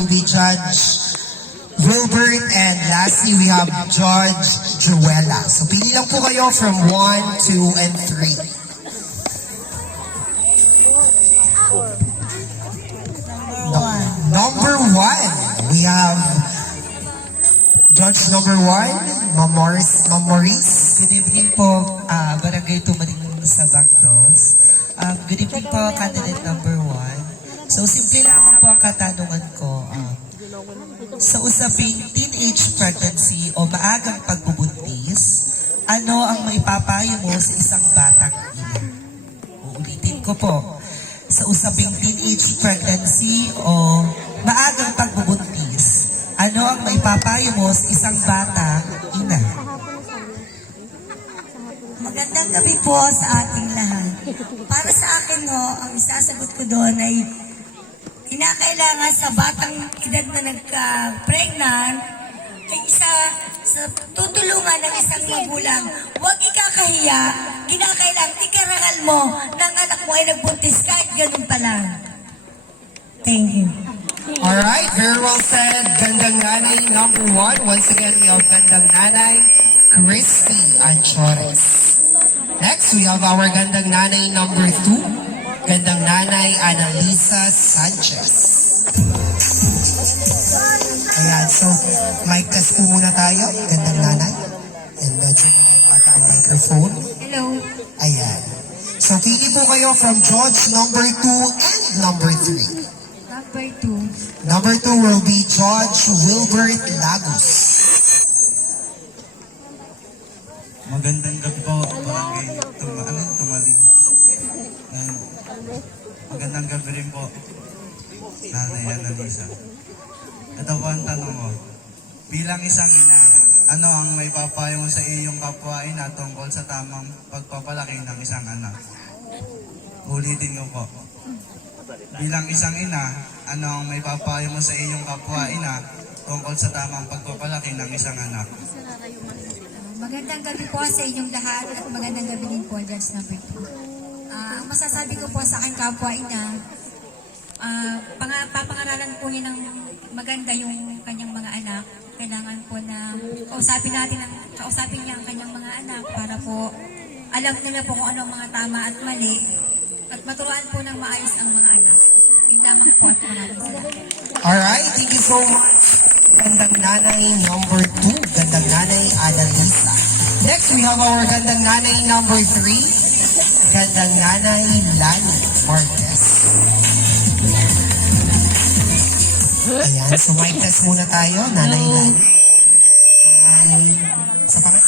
will be Judge Wilbert, and lastly we have Judge Joella. So pili lang po kayo from 1, 2, and 3. Number 1, we have Judge number 1, Ma'am Maurice. Good evening po, Barangay Tumaling sa Bacdos. Good evening po, candidate number 1. So, simple lang po ang katanungan ko. Sa usaping teenage pregnancy o maagang pagbubuntis, ano ang maipapayo mo sa isang batang ina? Uulitin ko po. Sa usaping teenage pregnancy o maagang pagbubuntis, ano ang maipapayo mo sa isang batang ina? Magandang gabi po sa ating lahat. Para sa akin ho, ang isasagot ko doon ay kinakailangan sa batang edad na nagka-pregnant ay sa tutulungan ng isang magulang. Huwag ikakahiya, kinakailangan ikarangal mo ng anak mo ay nagbuntis kahit ganun pa lang. Thank you. Alright, very well said. Gandang Nanay number 1. Once again, we have Gandang Nanay, Christy Anchores. Next, we have our Gandang Nanay number 2, Gandang Nanay Annalisa Sanchez. Ayan, so mic test po muna tayo, Gandang Nanay. And medyo mata ang microphone. Hello. Ayan. So pili po kayo from Judge number 2 and number 3. Number 2. Number 2 will be Judge Wilbert Lagos. Magandang gabi po, Barangay Tumaling. Magandang gabi rin po, Nanay Annalisa. Ito po ang tanong mo. Bilang isang ina, ano ang may papayo mo sa iyong kapwa ina tungkol sa tamang pagpapalaki ng isang anak? Ulitin ko po. Bilang isang ina, ano ang may papayo mo sa iyong kapwa ina tungkol sa tamang pagpapalaki ng isang anak? Magandang gabi po sa inyong lahat at magandang gabi din po, Judge number 2. Ang masasabi ko po sa aking kapwa ina, papangaralan po niya ng maganda yung kanyang mga anak. Kailangan po na kausapin niya ang kanyang mga anak para po alam nila po kung ano ang mga tama at mali at maturuan po ng maayos ang mga anak. Yun lamang po at maraming salamat. Alright, thank you so much. Gandang Nanay number 2, Gandang Nanay Annalisa. Next, we have our Gandang Nanay number 3, Gandang Nanay Lani Marquez. Ayan, so mic test muna tayo, Nanay Lani. Hi. Sa pangat.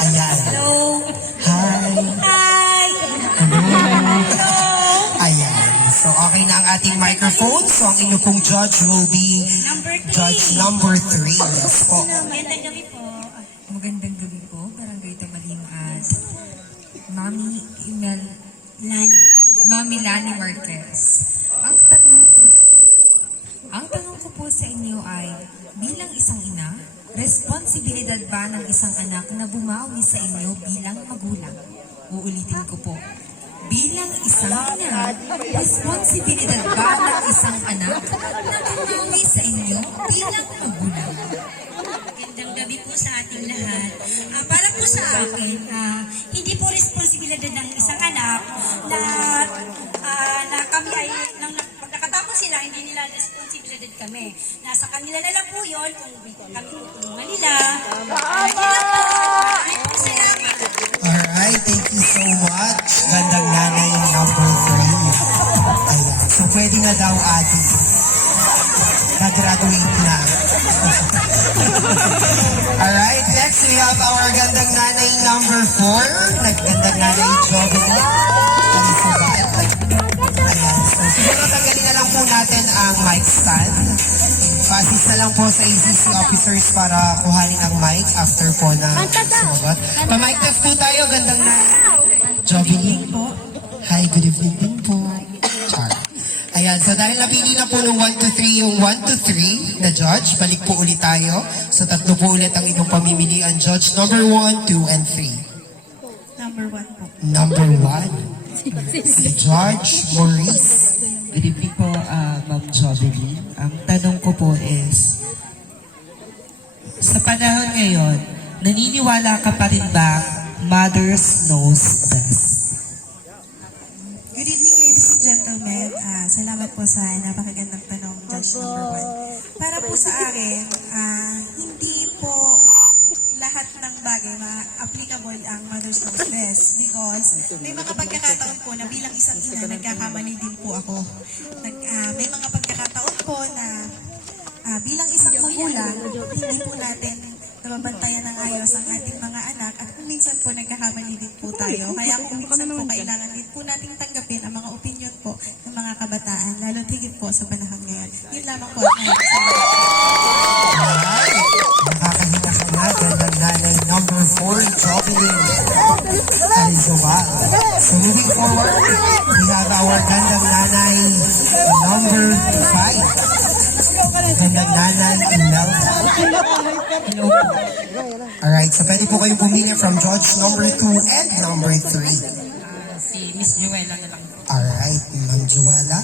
Ayan. Hello. Hi. Hi. Hello. Ayan. So, okay na ang ating microphone. So, ang inyo pong judge will be Judge number 3. Yes po. Magandang gabi po. Magandang gabi po, Barangay Tumaling at Mami Lani Marquez. Ang tanong ko po sa inyo ay, bilang isang ina, responsibilidad ba ng isang anak na bumawi sa inyo bilang magulang? Uulitin ko po. Bilang isang ina, responsibilidad ba ng isang anak na bumawi sa inyo bilang magulang? Magandang gabi po sa ating lahat. Para po sa akin, hindi po responsibilidad ng isang anak na kami ay, pag nakatapos sila, hindi nila responsibilidad kami. Nasa kanila na lang po yun, kung kami tutulungan nila. Salamat. Alright, thank you so much. Gandang Nanay number 3. Ayan. So, pwede na daw ate. Nag-graduate na. Alright, next we have our Gandang Nanay number 4. Gandang Nanay Jovelyn. Ayan. So, siguro tanggalin na lang po natin ang mic stand. Pasis na lang po sa ACC officers para kuhanin ang mic after po na sumagot. Pa-mic test po tayo, Gandang Nanay Jovelyn po. Hi, good evening din po. Char. Ayan, so dahil napili na po ng 1 to 3 yung 1 to 3 na judge, balik po ulit tayo. So tatlo po ulit ang inyong pamimilian. Judge number 1, 2, and 3. Number 1 po. Number 1, si Judge Maurice. Good evening po, Ma'am Jovelyn. Ang tanong ko po is, sa panahon ngayon, naniniwala ka pa rin ba mothers knows best? Good evening, ladies and gentlemen. Salamat po sa napakagandang tanong, Judge number 1. Para po sa akin, hindi po lahat ng bagay applicable ang mother's knows best because may mga pagkakataon po na bilang isang ina, nagkakamali din po ako. May mga pagkakataon po na bilang isang magulang, hindi po natin nababantayan ng ayos ang ating mga anak at kung minsan po nagkakamali din po tayo. Kaya kung minsan po kailangan din po nating tanggapin ang mga opinion po ng mga kabataan, lalo higit po sa panahon ngayon. Yun lamang po. Nakakahinga ka na. Gandang nanay number 4, Jovelyn Arizoval. So moving forward, we have our gandang nanay number 5. Gandang nanay Imelda. Hello po. Alright, so pwede po kayong pumili from Judge number 2 and number 3. Si Miss Juela na lang. Alright, Ma'am Juela.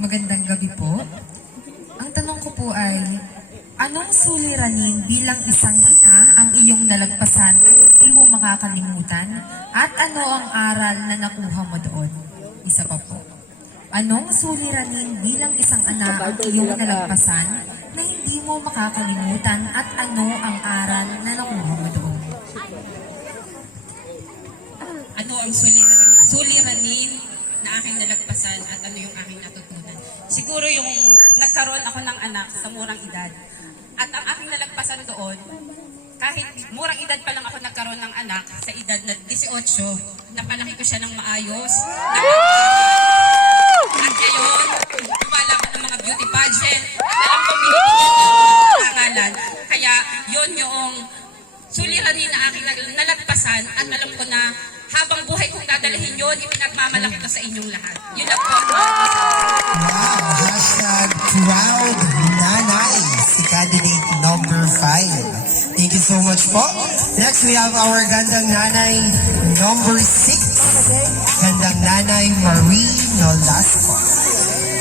Magandang gabi po. Ang tanong ko po ay, anong suliranin bilang isang ina ang iyong nalagpasan hindi mo makakalimutan? At ano ang aral na nakuha mo doon? Isa pa po. Anong suliranin bilang isang ana ang iyong nalagpasan na hindi mo makakalimutan at ano ang aral na nakuha mo doon? Ano ang suliranin na aking nalagpasan at ano yung aking natutunan. Siguro yung nagkaroon ako ng anak sa murang edad. At ang aking nalagpasan doon, kahit murang edad pa lang ako nagkaroon ng anak, sa edad na 18, napalaki ko siya ng maayos. At ngayon, wala ko ng mga beauty pageant. Alam ko, pinag-aaralan. Kaya yun yung suliranin na aking nalagpasan at alam ko na habang buhay kong dadalhin yun, ipinagmamalaki ko sa inyong lahat. Yun lang po. Wow, hashtag proud nanay, si candidate number 5. Thank you so much po. Next, we have our gandang nanay number 6. Gandang nanay Marie Nolasco.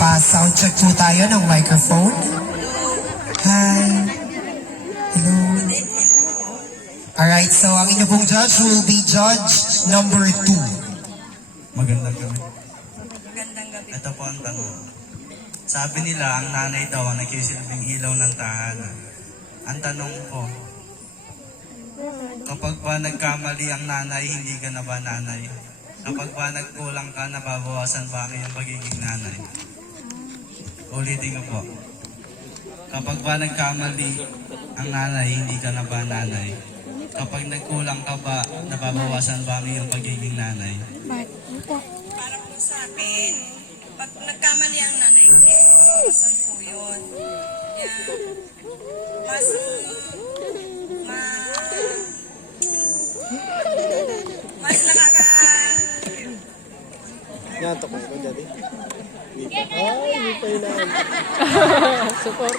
Pa-sound check po tayo ng microphone. Hi. Hello. Alright, so ang inyo pong judge will be judge number 2. Magandang gabi. Magandang gabi. Ito po ang tanong. Sabi nila, ang nanay daw ang nagsisilbing ilaw ng tahanan. Ang tanong ko, kapag ba nagkamali ang nanay, hindi ka na ba nanay? Kapag ba nagkulang ka, nababawasan ba ang iyong pagiging nanay? Ulitin ko po. Kapag ba nagkamali ang nanay, hindi ka na ba nanay? Kapag nagkulang ka ba, nababawasan ba ang iyong pagiging nanay? Para po sa akin, pag nagkamali ang nanay, iwasan po yun. Kaya, mas nakaka...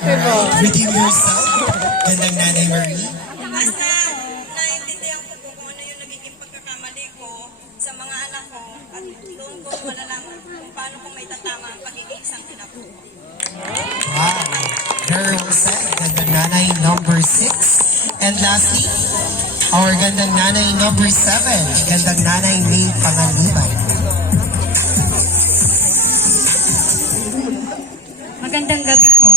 Alright, redeem yourself. Gandang nanay Marie. Mas naintindihan ko po kung ano yung nagiging pagkakamali ko sa mga anak ko at doon ko malalaman kung paano ko may tatama ang pagiging isang ina po. Wow. Very well said. Gandang nanay number 6. And lastly, our gandang nanay number 7. Gandang nanay May Pangaliban. Magandang gabi po.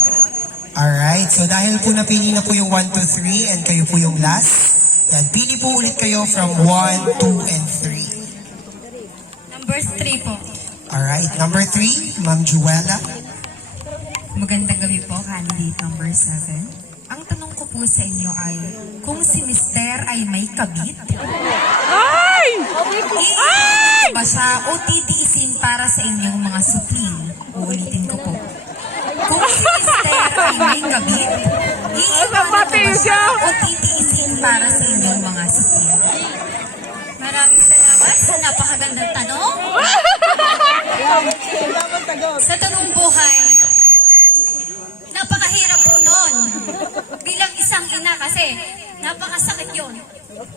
Alright, so dahil po napili na po yung 1, 2, 3 and kayo po yung last, yan, pili po ulit kayo from 1, 2, and 3. Number 3 po. Alright, number 3, Ma'am Juela. Magandang gabi po, candidate number 7. Ang tanong ko po sa inyo ay, kung si Mister ay may kabit, iiwan ba siya o titiisin para sa inyong mga supling? Uulitin ko po. Kung si Mister ay may kabit, iiwan ba siya o titiisin para sa inyong mga supling? Maraming salamat sa napakagandang tanong. Sa tanong buhay, napakahirap po nun. Bilang isang ina kasi, napakasakit yun. Pero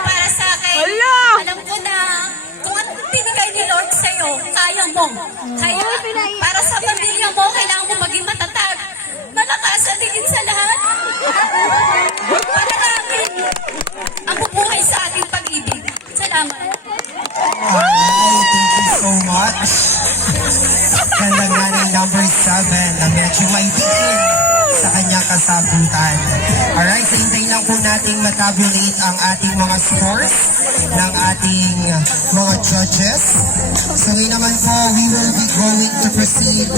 para sa akin, alam ko na kung ano binigay ni Lord sa'yo, kaya mo. Kaya para sa pamilya mo, kailangan mo maging matatag. Malakas at higit sa lahat. Panalangin ang bubuhay sa ating pag-ibig. Salamat. Alright, thank you so much. Ganda nga ng number 7 na medyo may diin sa kanyang kasagutan. Alright, so hintayin lang po nating matabulate ang ating mga scores ng ating mga judges. So ngayon naman po, we will be going to proceed